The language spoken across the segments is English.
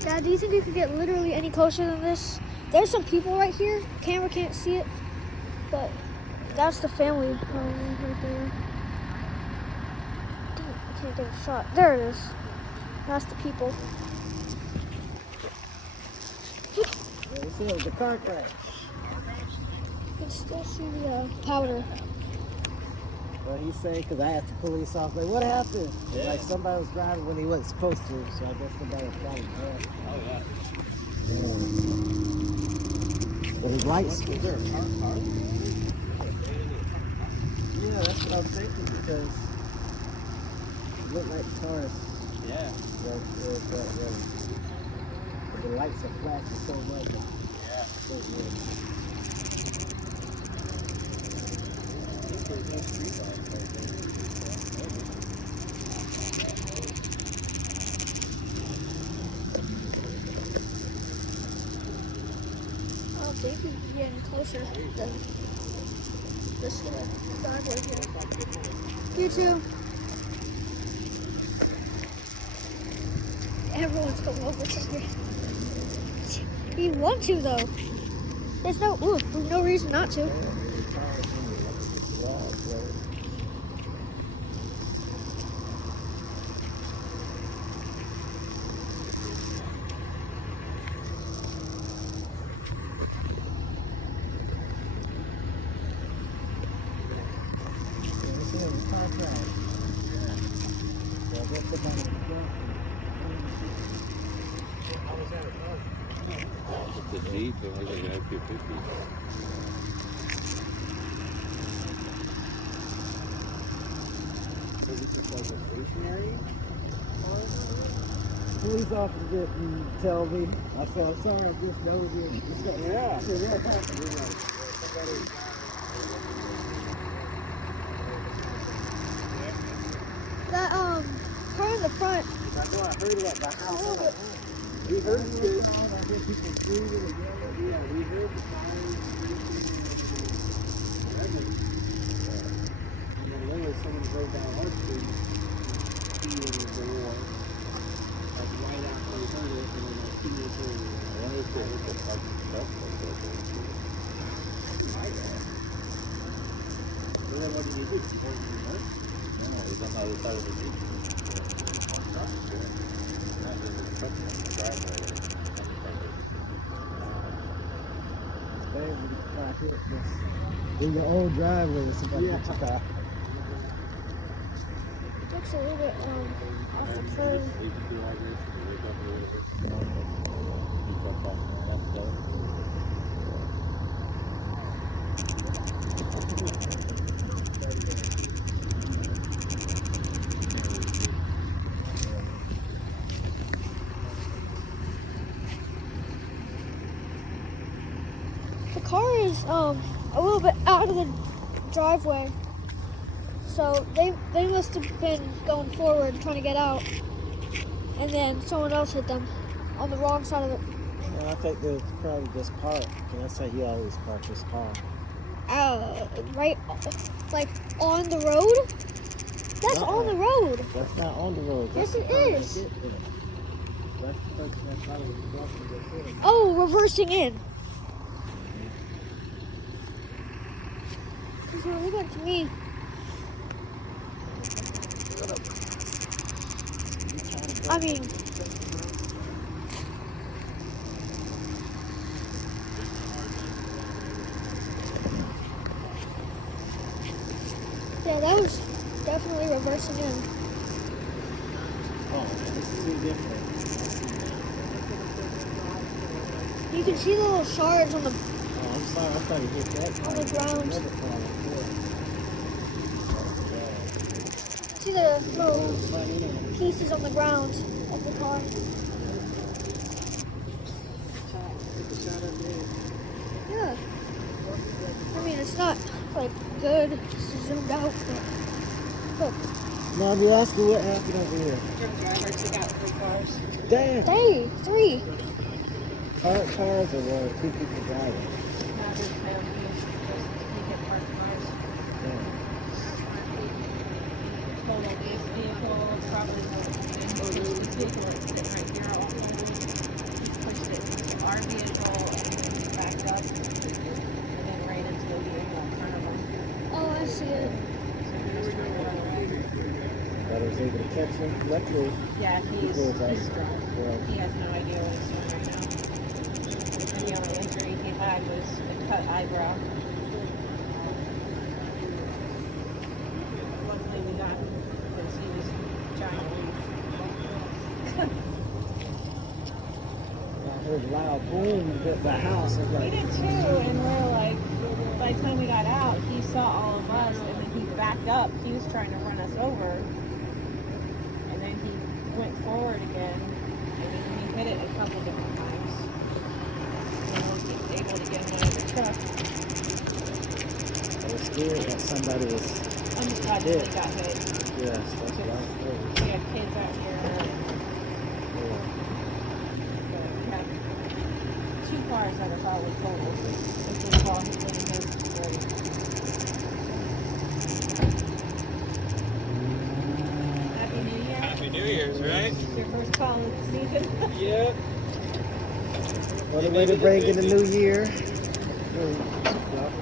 Dad, do you think we could get literally any closer than this? There's some people right here. Camera can't see it, but that's the family home right there. Damn, I can't get a shot. There it is. That's the people. This is the car crash. You can still see the powder. What he say? Because I asked the police officer, like, what happened? Yeah. Like somebody was driving when he wasn't supposed to, so I guess somebody was driving fast. Oh, yeah. But his lights. Is there a car? Yeah, that's what I'm thinking because it looked like cars. Yeah. But the lights are flashing so much. Yeah. So weird. There's no street lights right there. I don't think we can get any closer than this little driveway here. You too. Everyone's coming over here. You want to though. There's no reason not to. It's a Jeep and we're looking at 250. So this is like a stationary car? Police officer didn't tell me. I said, I'm sorry, just nosy. Yeah. So what happened? Like, somebody... That car in the front. That's why I heard it at the house. We heard it too. I heard people screaming and yelling. Yeah, we heard the fire. And then literally someone drove down our street. He was the door. Like right after we heard it, and then like 2 minutes later. I wonder if they hit the parking stuff like that. So then what do you do? You hold your remote? No, it's on the other side of the Jeep. In your own driveway or somebody took out. It looks a little bit off the curb. The car is a little bit out of the driveway, so they must have been going forward trying to get out, and then someone else hit them on the wrong side of it. Well, I think they're probably just parked. And that's how he always parked his car. Right, like on the road. That's on the road. That's not on the road. Yes, it is. That's the person that probably was walking the foot. Oh, reversing in. Because it looked like to me. I mean, yeah, that was definitely reversing in. Oh, this is too different. You can see the little shards on the Oh, I'm sorry. I thought you hit that. On the ground. Another car before. see the little pieces on the ground of the car. Yeah. I mean, it's not like good, it's zoomed out, but look. Mom, you asking what happened over here? Your driver took out 3 cars. Damn. Hey, 3. Parked cars or what? 2 people driving. Not just he hit parked cars. Damn. Total is vehicle, probably this vehicle is sitting right here also. He pushed it into our vehicle and then backed up and then ran into the vehicle in front of him. Oh, I see it. So he was trying to run away. But I was able to catch him. Luckily, Yeah, he's Good, right? drunk. yeah. He has no idea what he's doing right now. And the only injury he had was a cut eyebrow. Luckily we got him because he was trying to leave. I heard a loud boom and hit the house. I was We like, did too, and we're like, by the time we got out, he saw all of us, and then he backed up. He was trying to run us over, and then he went forward again, and then he hit it a couple different times. And we were able to get him out of the truck. I was scared that somebody was. I'm just glad that he got hit. Yes, that's what I heard. We have kids out here, but we have 2 cars that are probably totaled. Which is all he's in his great. Happy New Year. Happy New Year's, right? It's your first call of the season. Yep. What a way to bring in the new year.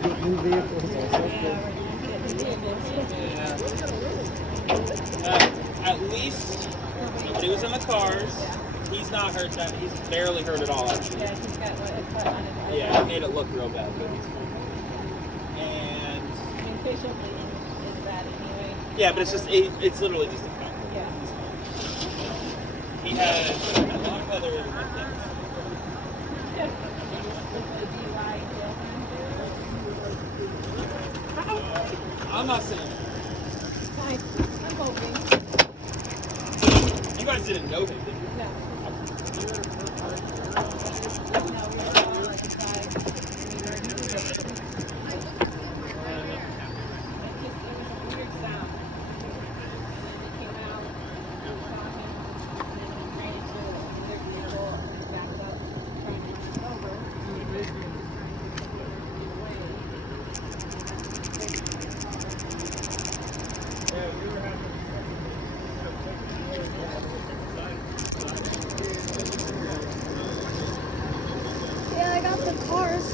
Get new vehicles. That's so Yeah, we're getting vehicles. At least nobody was in the cars. He's not hurt that. He's barely hurt at all, actually. Yeah, he's got what, a cut on his eye. Yeah, it made it look real bad, but he's fine. And I mean, facial bleeding is bad anyway. yeah, but it's literally just a cut. Yeah. He had a lot of other things. I'm not saying I'm hoping. you guys didn't know him, did you? No. No, we were all inside. We heard it was just, it was a weird sound. And then we came out, and saw him, and then he ran into another vehicle and backed up, trying to run us over. Yeah, I got the cars.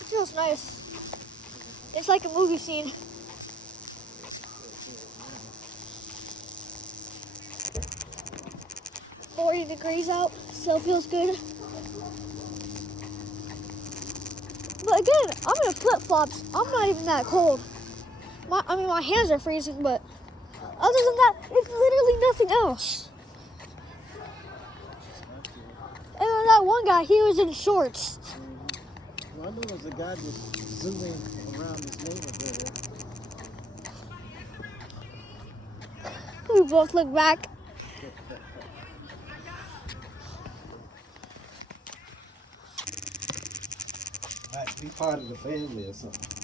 It feels nice. It's like a movie scene. $40 out, still feels good. But again, I'm in flip-flops. I'm not even that cold. My hands are freezing, but other than that, it's literally nothing else. And then that one guy, he was in shorts. Well, I knew it was a guy just zooming around this neighborhood. We both look back. Might be part of the family or something.